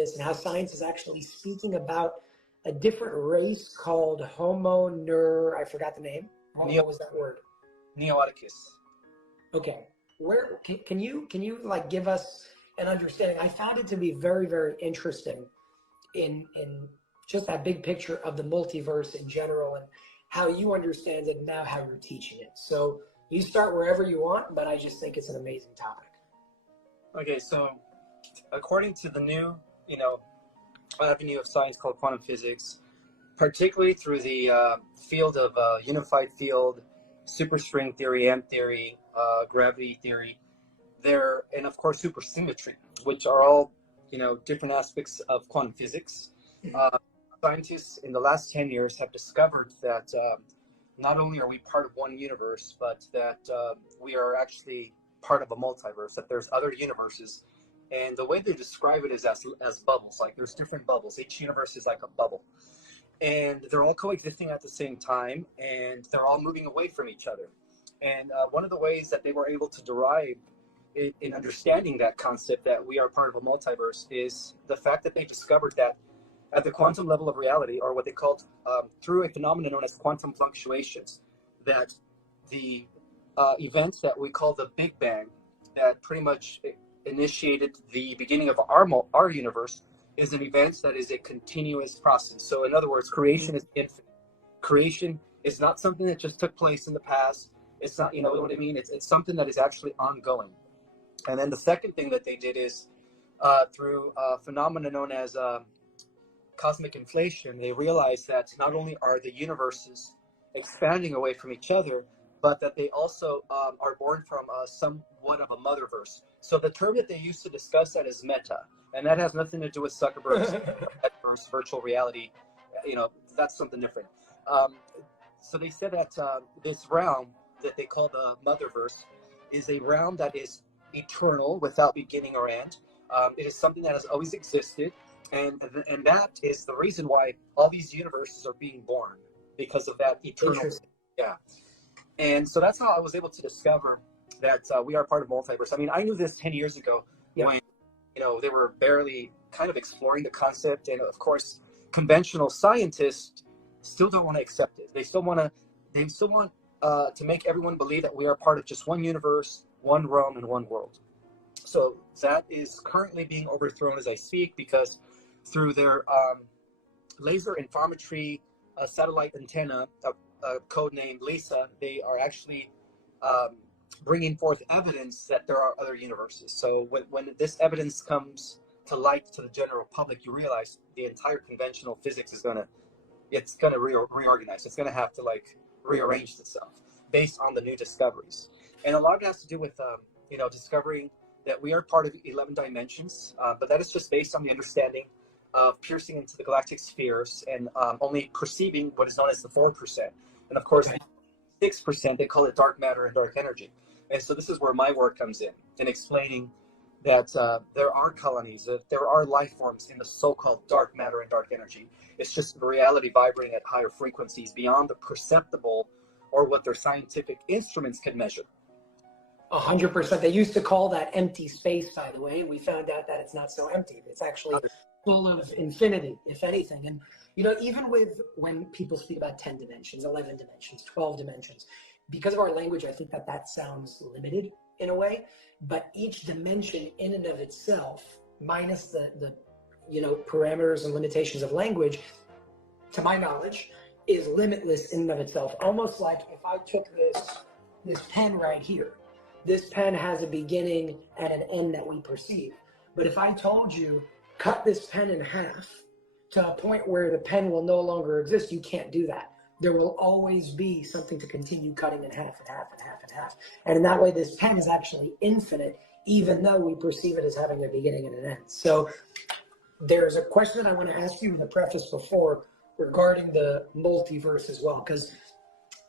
this and how science is actually speaking about a different race called I forgot the name. What was that word? Neoticus. Okay. Where can you like give us an understanding? I found it to be very, very interesting in just that big picture of the multiverse in general and how you understand it and now how you're teaching it. So you start wherever you want, but I just think it's an amazing topic. Okay, so according to the new, avenue of science called quantum physics, particularly through the field of unified field, superstring theory, M theory, gravity theory, and of course supersymmetry, which are all different aspects of quantum physics. Scientists in the last 10 years have discovered that not only are we part of one universe, but that we are actually part of a multiverse, that there's other universes. And the way they describe it is as bubbles. Like there's different bubbles. Each universe is like a bubble. And they're all coexisting at the same time, and they're all moving away from each other. And one of the ways that they were able to derive in understanding that concept that we are part of a multiverse is the fact that they discovered that at the quantum level of reality, or what they called through a phenomenon known as quantum fluctuations, that the events that we call the Big Bang, that pretty much initiated the beginning of our universe, is an event that is a continuous process. So in other words, creation is infinite. Creation is not something that just took place in the past. It's not, you know what I mean? It's something that is actually ongoing. And then the second thing that they did is through a phenomenon known as cosmic inflation, they realized that not only are the universes expanding away from each other, but that they also are born from somewhat of a motherverse. So the term that they use to discuss that is meta, and that has nothing to do with Zuckerberg's metaverse, virtual reality. That's something different. So they said that this realm that they call the motherverse is a realm that is eternal, without beginning or end. It is something that has always existed. And that is the reason why all these universes are being born, because of that eternal. Yeah. And so that's how I was able to discover that we are part of multiverse. I mean, I knew this 10 years ago when, they were barely kind of exploring the concept. And of course, conventional scientists still don't want to accept it. They still want to make everyone believe that we are part of just one universe, one realm, and one world. So that is currently being overthrown as I speak, because through their laser interferometry satellite antenna, codenamed LISA, they are actually bringing forth evidence that there are other universes. So when this evidence comes to light to the general public, you realize the entire conventional physics is going to reorganize. It's going to have to rearrange itself based on the new discoveries. And a lot of it has to do with discovering that we are part of 11 dimensions, but that is just based on the understanding of piercing into the galactic spheres and only perceiving what is known as the 4%. And of course, 6%, they call it dark matter and dark energy. And so this is where my work comes in explaining that there are colonies, that there are life forms in the so-called dark matter and dark energy. It's just reality vibrating at higher frequencies beyond the perceptible or what their scientific instruments can measure. 100%. They used to call that empty space, by the way, and we found out that it's not so empty. It's actually full of infinity, if anything. And, even when people speak about 10 dimensions, 11 dimensions, 12 dimensions, because of our language, I think that sounds limited in a way, but each dimension in and of itself, minus the parameters and limitations of language, to my knowledge, is limitless in and of itself. Almost like if I took this pen right here, this pen has a beginning and an end that we perceive. But if I told you, cut this pen in half to a point where the pen will no longer exist, you can't do that. There will always be something to continue cutting in half and half and half and half. And in that way, this pen is actually infinite, even though we perceive it as having a beginning and an end. So there's a question I want to ask you in the preface before regarding the multiverse as well, because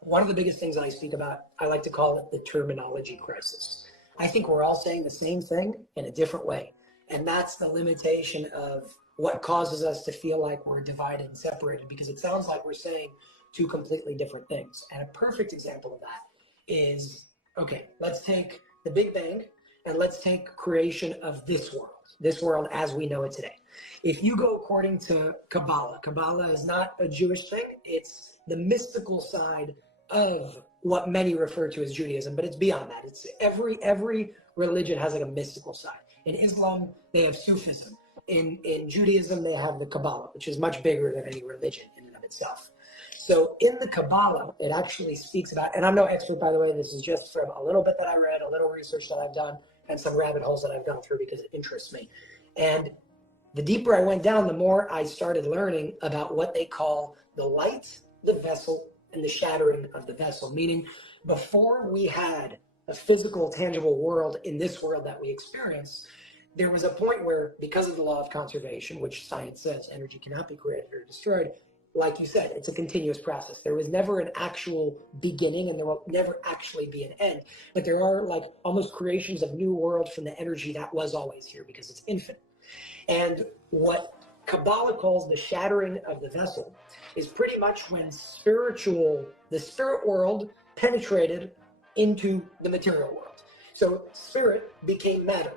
one of the biggest things I speak about, I like to call it the terminology crisis. I think we're all saying the same thing in a different way. And that's the limitation of what causes us to feel like we're divided and separated, because it sounds like we're saying two completely different things. And a perfect example of that is, okay, let's take the Big Bang and let's take creation of this world. this world as we know it today. If you go according to Kabbalah, Kabbalah is not a Jewish thing. It's the mystical side of what many refer to as Judaism, but it's beyond that. It's every religion has like a mystical side. In Islam, they have Sufism. In Judaism, they have the Kabbalah, which is much bigger than any religion in and of itself. So in the Kabbalah, it actually speaks about, and I'm no expert, by the way, this is just from a little bit that I read, a little research that I've done, and some rabbit holes that I've gone through because it interests me. And the deeper I went down, the more I started learning about what they call the light, the vessel, and the shattering of the vessel. Meaning, before we had a physical, tangible world in this world that we experience, there was a point where, because of the law of conservation, which science says energy cannot be created or destroyed, like you said, it's a continuous process. There was never an actual beginning, and there will never actually be an end. But there are like almost creations of new worlds from the energy that was always here, because it's infinite. And what Kabbalah calls the shattering of the vessel is pretty much when the spirit world penetrated into the material world. So spirit became matter.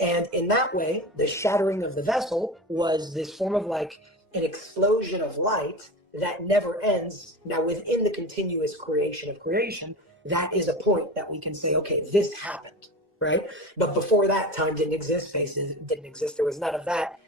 And in that way, the shattering of the vessel was this form of like an explosion of light that never ends. Now, within the continuous creation of creation, that is a point that we can say, okay, this happened, right? But before that, time didn't exist, space didn't exist. There was none of that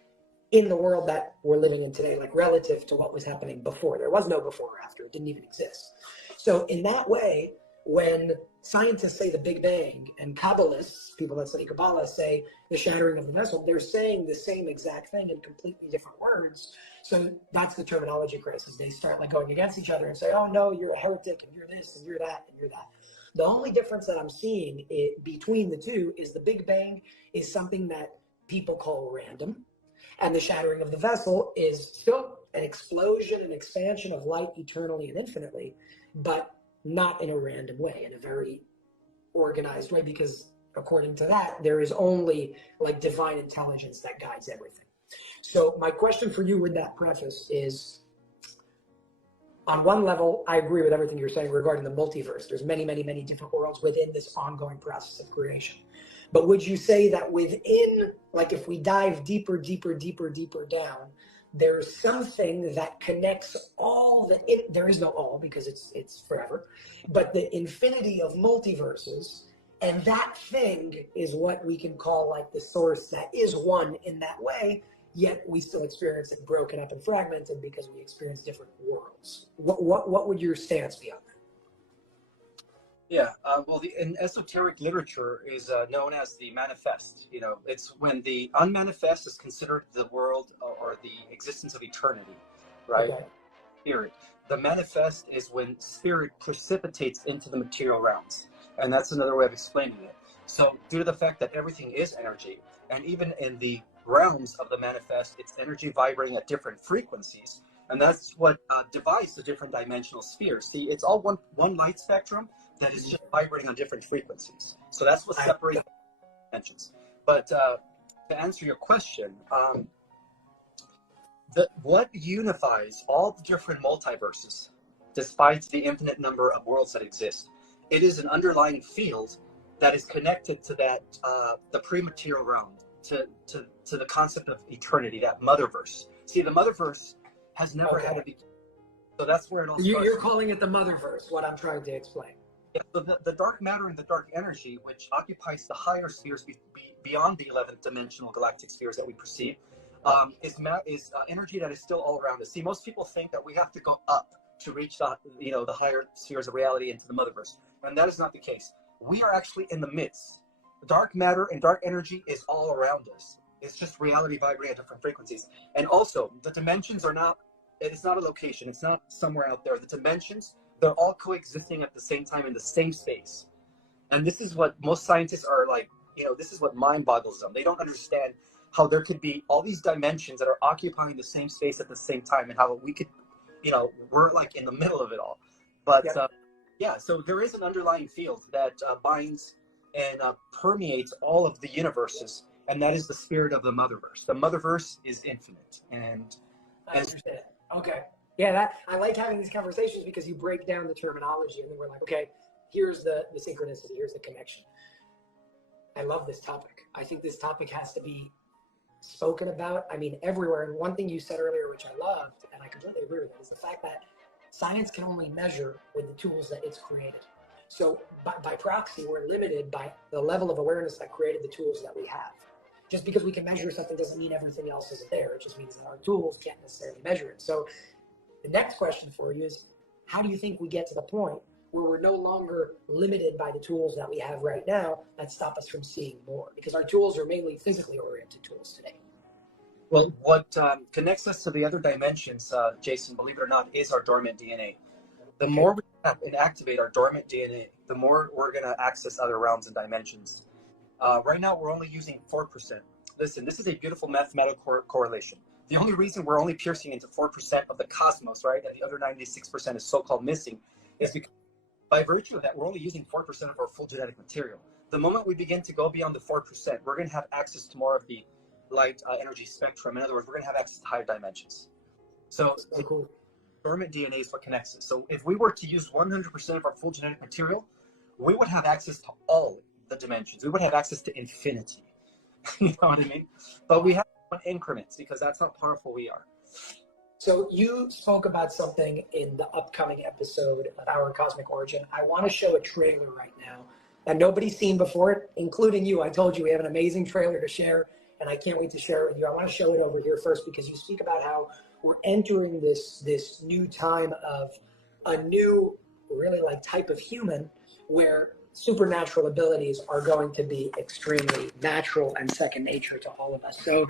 in the world that we're living in today, like relative to what was happening before. There was no before or after. It didn't even exist. So in that way, when scientists say the Big Bang and Kabbalists, people that study Kabbalah, say the shattering of the vessel, they're saying the same exact thing in completely different words. So that's the terminology crisis. They start like going against each other and say, oh no, you're a heretic, and you're this, and you're that, and you're that. The only difference that I'm seeing between the two is the Big Bang is something that people call random, and the shattering of the vessel is still an explosion, an expansion of light eternally and infinitely, but not in a random way, in a very organized way, because according to that, there is only like divine intelligence that guides everything. So my question for you with that preface is, on one level, I agree with everything you're saying regarding the multiverse. There's many, many, many different worlds within this ongoing process of creation. But would you say that within, like if we dive deeper, deeper, deeper, deeper down, there's something that connects all there is no all because it's forever, but the infinity of multiverses, and that thing is what we can call like the source that is one in that way, yet we still experience it broken up and fragmented because we experience different worlds. What would your stance be on that? Yeah, well, in esoteric literature is known as the manifest. You know, it's when the unmanifest is considered the world or the existence of eternity, right? Okay. Spirit. The manifest is when spirit precipitates into the material realms, and that's another way of explaining it. So, due to the fact that everything is energy, and even in the realms of the manifest, it's energy vibrating at different frequencies, and that's what divides the different dimensional spheres. See, it's all one light spectrum that is just vibrating on different frequencies. So that's what separates dimensions. But to answer your question, what unifies all the different multiverses, despite the infinite number of worlds that exist, it is an underlying field that is connected to that the pre-material realm, to the concept of eternity, that motherverse. See, the motherverse has never had a beginning. So that's where it all starts. You're calling it the motherverse, what I'm trying to explain. Yeah, so the dark matter and the dark energy, which occupies the higher spheres beyond the 11th dimensional galactic spheres that we perceive, is energy that is still all around us. See, most people think that we have to go up to reach the higher spheres of reality into the motherverse, and that is not the case. We are actually in the midst. Dark matter and dark energy is all around us. It's just reality vibrating at different frequencies. And also, the dimensions are not. It's not a location. It's not somewhere out there. The dimensions, they're all coexisting at the same time in the same space. And this is what most scientists are like, this is what mind boggles them. They don't understand how there could be all these dimensions that are occupying the same space at the same time, and how we could, we're like in the middle of it all. But so there is an underlying field that binds and permeates all of the universes, and that is the spirit of the motherverse. The motherverse is infinite. And I understand. Okay. Yeah, I like having these conversations because you break down the terminology, and then we're like, okay, here's the synchronicity, here's the connection. I love this topic. I think this topic has to be spoken about, I mean, everywhere. And one thing you said earlier, which I loved, and I completely agree with it, is the fact that science can only measure with the tools that it's created. So by proxy, we're limited by the level of awareness that created the tools that we have. Just because we can measure something doesn't mean everything else isn't there. It just means that our tools can't necessarily measure it. So the next question for you is, how do you think we get to the point where we're no longer limited by the tools that we have right now that stop us from seeing more? Because our tools are mainly physically oriented tools today. Well, what connects us to the other dimensions, Jason, believe it or not, is our dormant DNA. The more we tap and activate our dormant DNA, the more we're going to access other realms and dimensions. Right now, we're only using 4%. Listen, this is a beautiful mathematical correlation. The only reason we're only piercing into 4% of the cosmos, right, and the other 96% is so-called missing, is because by virtue of that, we're only using 4% of our full genetic material. The moment we begin to go beyond the 4%, we're going to have access to more of the light energy spectrum. In other words, we're going to have access to higher dimensions. So cool. Dormant DNA is what connects us. So if we were to use 100% of our full genetic material, we would have access to all the dimensions. We would have access to infinity. You know what I mean? But we have increments because that's how powerful we are. So you spoke about something in the upcoming episode of Our Cosmic Origin. I want to show a trailer right now that nobody's seen before it, including you. I told you we have an amazing trailer to share, and I can't wait to share it with you. I want to show it over here first because you speak about how we're entering this new time of a new, really like type of human where supernatural abilities are going to be extremely natural and second nature to all of us. So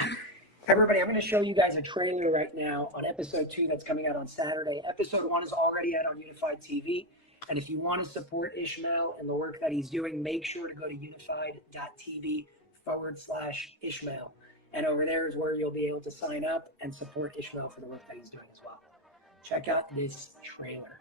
everybody, I'm going to show you guys a trailer right now on episode 2 that's coming out on Saturday. Episode 1 is already out on Unified TV. And if you want to support Ismael and the work that he's doing, make sure to go to unified.tv/Ismael. And over there is where you'll be able to sign up and support Ismael for the work that he's doing as well. Check out this trailer.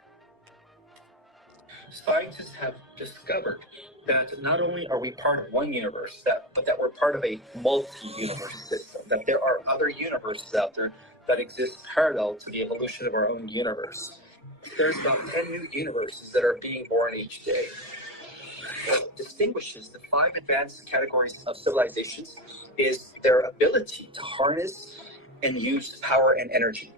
Scientists have discovered that not only are we part of one universe, but that we're part of a multi-universe system, that there are other universes out there that exist parallel to the evolution of our own universe. There's about 10 new universes that are being born each day. What distinguishes the 5 advanced categories of civilizations is their ability to harness and use power and energy.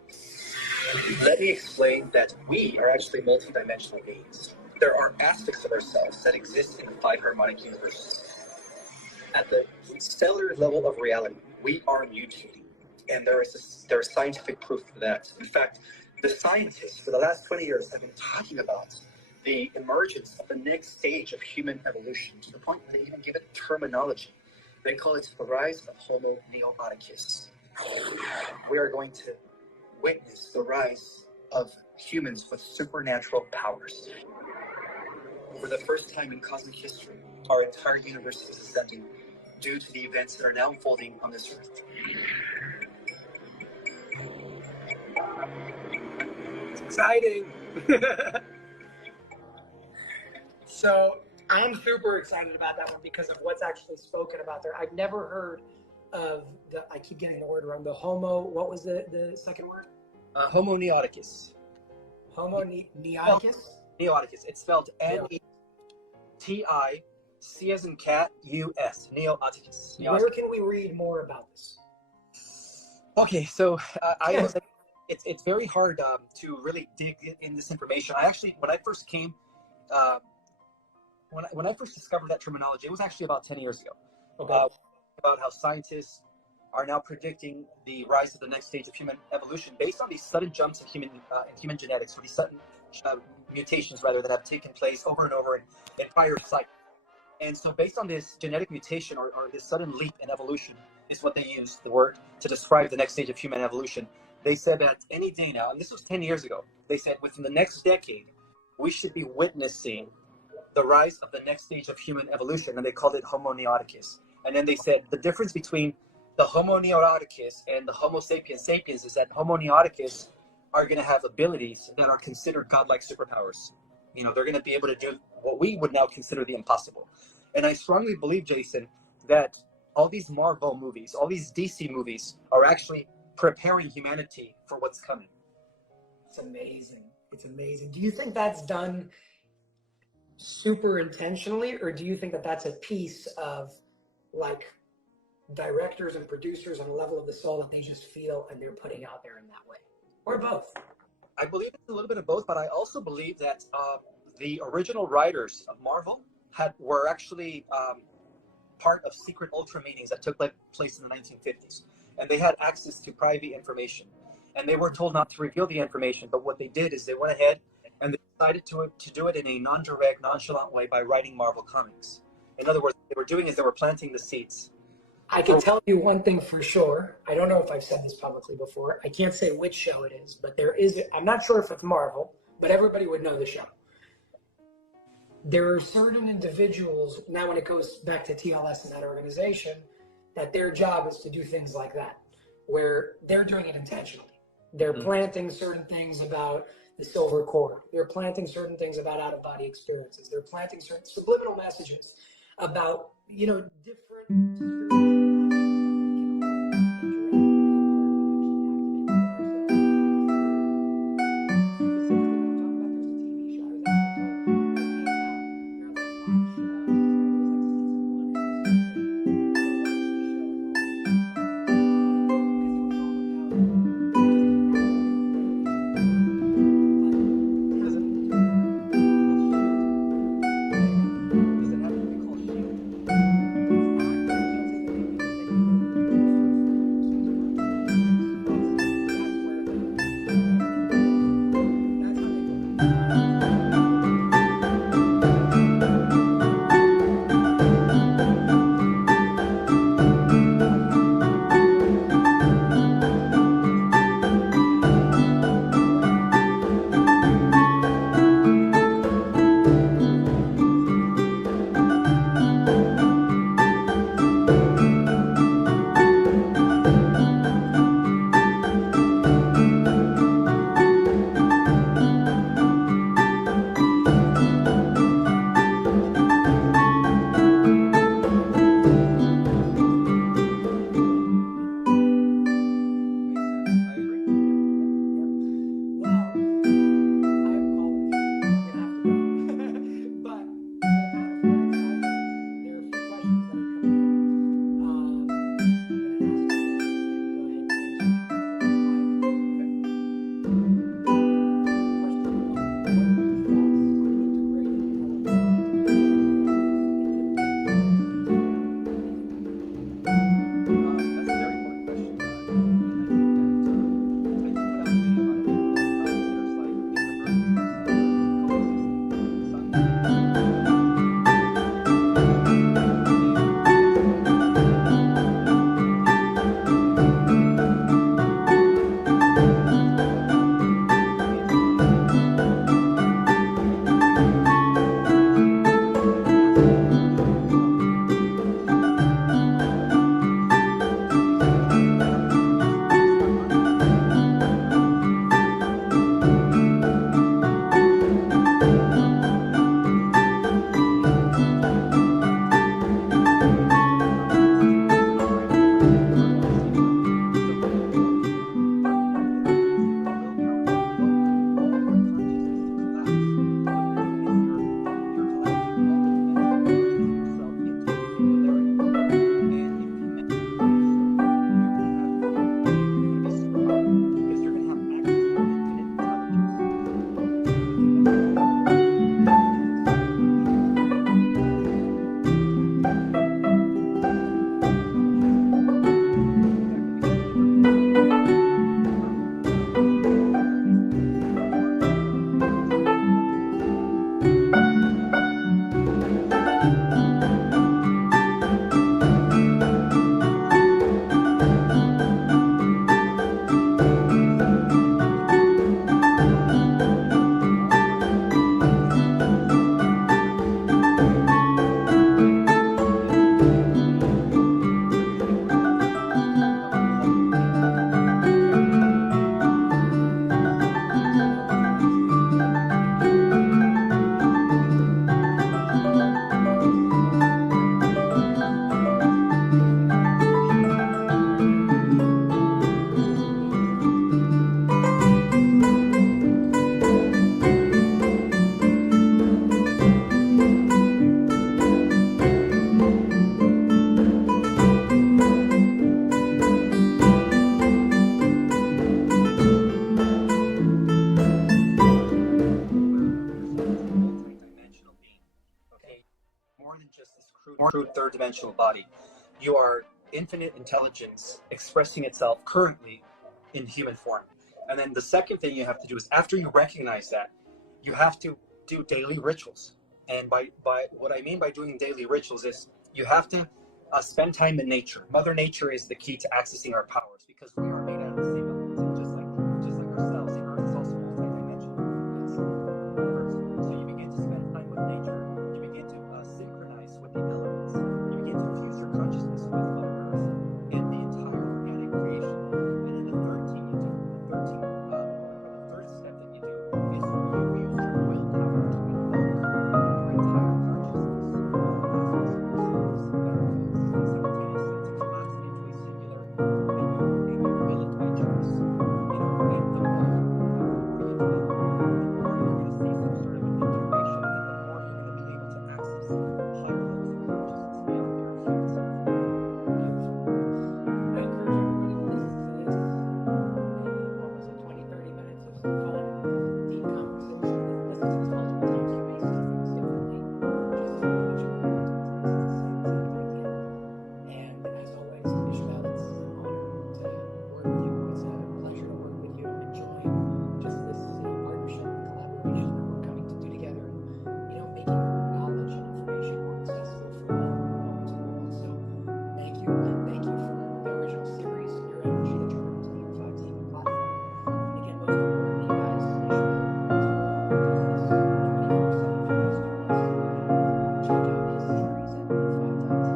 Let me explain that we are actually multidimensional beings. There are aspects of ourselves that exist in the 5 harmonic universes. At the stellar level of reality, we are mutating, and there is scientific proof for that. In fact, the scientists for the last 20 years have been talking about the emergence of the next stage of human evolution, to the point that they even give it terminology. They call it the rise of Homo neoticus. We are going to witness the rise of humans with supernatural powers. For the first time in cosmic history, our entire universe is ascending due to the events that are now unfolding on this earth. It's exciting. So I'm super excited about that one because of what's actually spoken about there. I've never heard of I keep getting the word wrong, the Homo, what was the second word? Homo neoticus. Homo neoticus? Neoticus. It's spelled N-E-T-I-C as in cat, U-S. Neoticus. Where can we read more about this? Okay, so it's very hard to really dig in this information. I actually, when I first came, when I first discovered that terminology, it was actually about 10 years ago. Okay. About how scientists are now predicting the rise of the next stage of human evolution based on these sudden jumps of human genetics, or these sudden mutations rather that have taken place over and over in prior cycles. And so based on this genetic mutation or this sudden leap in evolution is what they use the word to describe the next stage of human evolution. They said that any day now, and this was 10 years ago, they said within the next decade, we should be witnessing the rise of the next stage of human evolution, and they called it Homo neoticus. And then they said the difference between the Homo neoticus and the Homo sapiens sapiens is that Homo neoticus are going to have abilities that are considered godlike superpowers. You know, they're going to be able to do what we would now consider the impossible. And I strongly believe, Jason, that all these Marvel movies, all these DC movies are actually preparing humanity for what's coming. It's amazing. It's amazing. Do you think that's done super intentionally, or do you think that that's a piece of like directors and producers on a level of the soul that they just feel and they're putting out there in that way, or both? I believe it's a little bit of both, but I also believe that the original writers of Marvel were actually part of secret ultra meetings that took place in the 1950s, and they had access to private information, and they were told not to reveal the information. But what they did is they went ahead and they decided to do it in a non-direct, nonchalant way by writing Marvel comics. In other words, what they were doing is they were planting the seeds. I can tell you one thing for sure. I don't know if I've said this publicly before. I can't say which show it is, but there is. I'm not sure if it's Marvel, but everybody would know the show. There are certain individuals, now when it goes back to TLS and that organization, that their job is to do things like that, where they're doing it intentionally. They're planting certain things about the silver core. They're planting certain things about out-of-body experiences. They're planting certain subliminal messages about, different more true third-dimensional body. You are infinite intelligence expressing itself currently in human form. And then the second thing you have to do is, after you recognize that, you have to do daily rituals. And by what I mean by doing daily rituals is you have to spend time in nature. Mother Nature is the key to accessing our powers, because we are made out of the same elements, just like ourselves. The Earth is also multidimensional. So you begin to spend time with nature. You begin to synchronize with the elements. You begin to fuse your consciousness with Mother Earth and the entire organic creation. And then the third thing you do, the third step that you do is you use your willpower to invoke your entire consciousness, all aspects of yourselves that are coexisting simultaneously to collapse into a singular and you will it by choice. You know, and the more you do it, the more you're going to see some sort of an integration, and the more you're going to be able to access higher levels of consciousness beyond your human self. I encourage everybody to listen to this. Maybe, what was it, 20, 30 minutes of fun and deep conversation. Listen to this multiple times. You may see things differently, just as much as we do. It's the same exact idea. And as always, Ishmael, it's an honor to work with you. It's a pleasure to work with you. I'm enjoying just this, partnership and collaboration that we're coming to do together, and making knowledge and information more accessible for all parts of the world. So thank you, and thank you for the original series and your energy that you bring to the Unify TV platform. And again, most importantly, you guys, Ishmael, does this 24/7 for us doing this. Check out his series at unify.tv/Ishmael.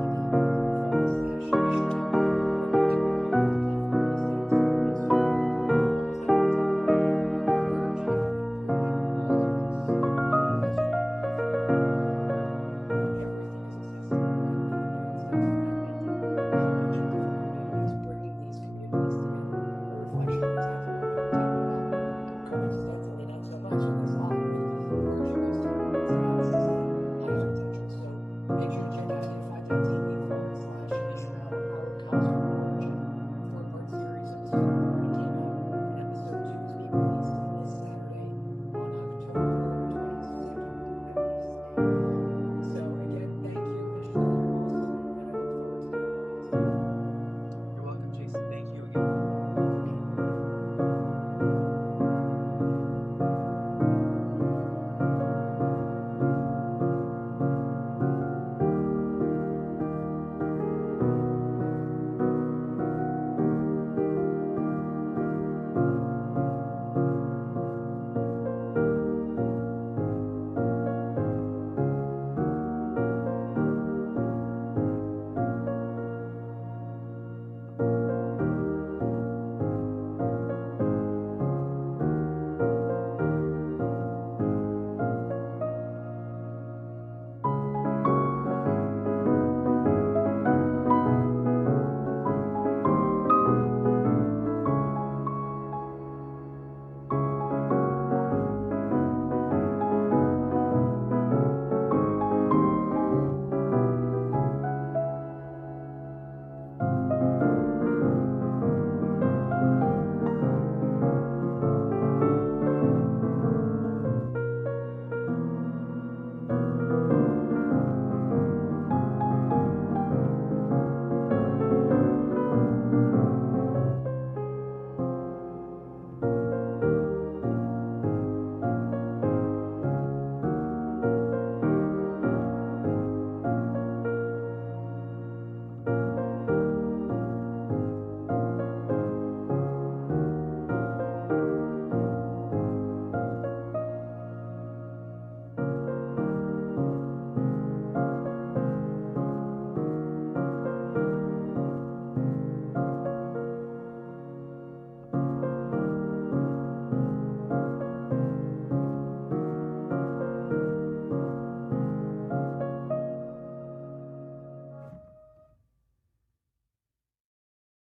And we're doing all of the platform listings and this almost every time. We're urging and bringing all of this, whether it's from everything is accessible, right? Even though it's that fragmented whole bunch of different communities, bringing these communities together, a reflection of what's